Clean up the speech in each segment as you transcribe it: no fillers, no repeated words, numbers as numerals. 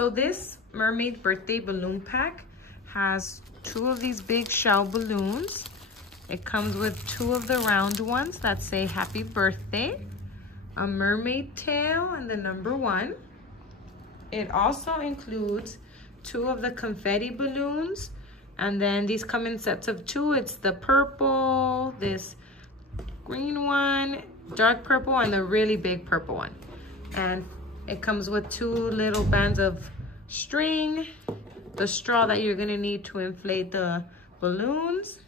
So this Mermaid birthday balloon pack has 2 of these big shell balloons. It comes with 2 of the round ones that say happy birthday, a mermaid tail, and the number 1. It also includes 2 of the confetti balloons, and then these come in sets of 2. It's the purple, this green one, dark purple, and the really big purple one. And it comes with 2 little bands of string, the straw that you're gonna need to inflate the balloons.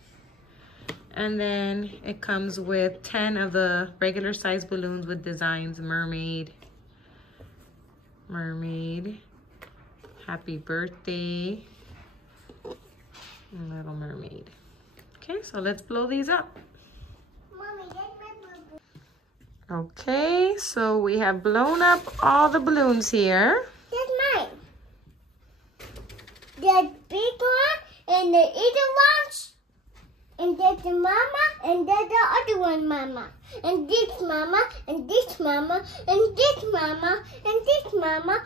And then it comes with 10 of the regular size balloons with designs, mermaid, mermaid, happy birthday, and little mermaid. Okay, so let's blow these up. Mommy, that's my boo-boo. Okay, so we have blown up all the balloons here. That's mine. The big one and the little ones. And there's the mama, and there's the other one mama. And this mama, and this mama, and this mama, and this mama,